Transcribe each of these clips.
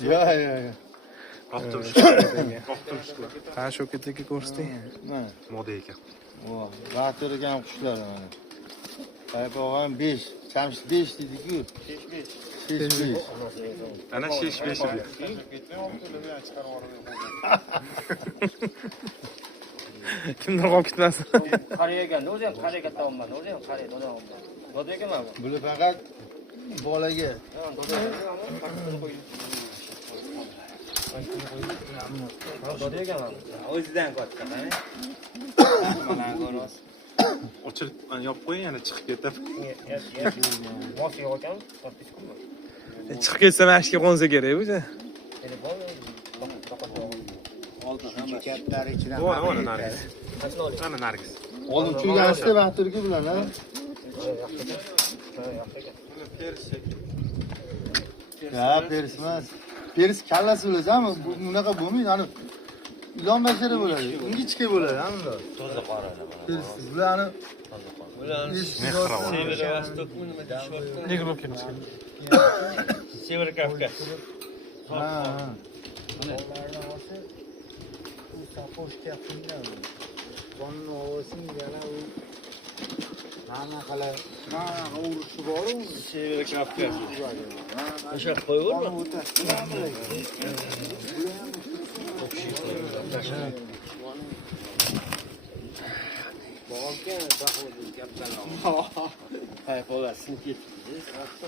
Yo'q, yo'q. Ha, shu ketdagi ko'rsating. Mana. Moda ekan. Vo, Baqtirgan qushlar mana. Paypog'am 5, Chamshid 5 dedi-ku. 5. Ana 5 edi. Kimdir qolib ketmasin. Qariyagan, o'zi ham qariya katta olman, o'zi ham qariya doda olman. Doda ekanman bu. Bular faqat bolaga. Doda ekanman. O'zidan katta, qani? Mana ko'rasiz. Ochilib, yopib qo'ying, yana chiqib ketadi. Mos yo'q ekan, podpiskami? Chiqib ketsa mashga qo'nsa kerak o'zi. Telefon, Oltin kattari ichidan. Mana Nargiz. Mana Nargiz. Oldin turganishda Baqtirga bilan, ha? Ya, peris emas. Peris kallasi o'lajami? Bunaqa bo'lmaydi, ani ilon bashara bo'ladi. Ingichka bo'ladi, ha bunda. toza qaradi. Peris bularni Nega bo'lib ketmas? Sever Kafka. Ha. Sever Kafka. O'sha qo'yib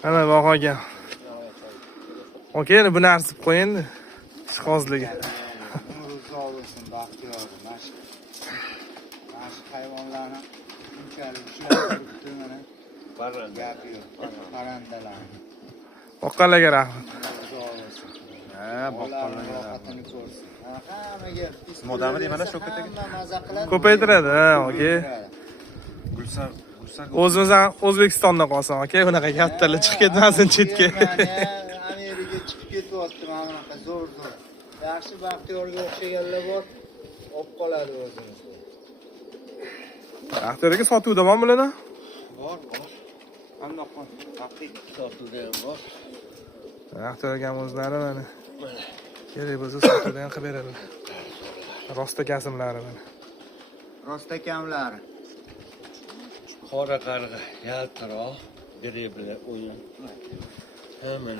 Mana bog'aga. Okey, buni arsib qo'ying. Ishqozligi. Umringiz olsin, baxtiyor, mashq hayvonlarni unchalik ushlab mana gapi yo'q. Parandalar. Boqqanlarga rahmat. Ha, boqqanlarga rohatini ko'rsin. Hammaga Modami deyman-da shu ketdagi. maza qiladi. Ko'paytiradi, ha, okey. Gulsar O'zimiz ham O'zbekistonda qolsin, okey. Bunaqa kattalar chiqib ketmasin chetga. Amerikaga chiqib ketyapti mana bunaqa zo'r. Yaxshi baxtiyorga o'xshaganlar bor, olib qoladi o'zimiz. Axtarga sotuvda bormi bularni? Bor. Qandoq haqiqiy sotuvda ham bor. Axtarga o'zlari mana. Kerak bo'lsa sotuvda ham qilib beradilar. Rosta kasimlari mana. Rostakamlari. qora qarg'a, yaltiroq, dribli o'yin.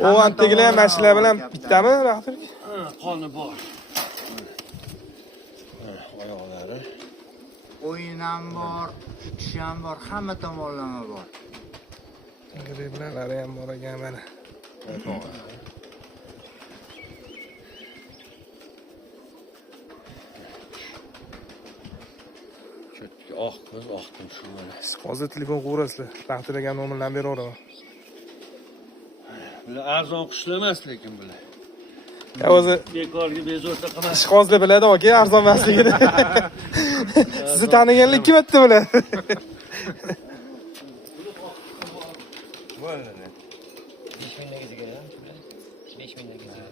O antigilar ham mashinalar bilan bittami, Axtar? Ha, qoni bor. Oyoqlari. O'yin ham bor, ish ham bor, hamma tomonlama bor. Driblalari ham bor ekan mana. Oq ko'z, oq tumshuq mana. Hozir telefon qo'rasizlar. Axtar degan nomerdan beraveraman. Bular arzon qushlar emas lekin bular. Ya o'zi Bekorga bezovta qilmas. ishqozlar biladi, okey, arzon emasligini. Sizni taniganlik kim aytdi bular? Bo'ladi. 5000 ga sigara. 5000 ga sigara.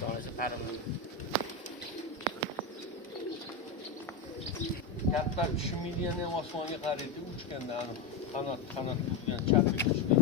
To'g'risi qarim. Katta 3 million ham osmonga qaraydi, uchganda qanot turgan chaplik qushlar.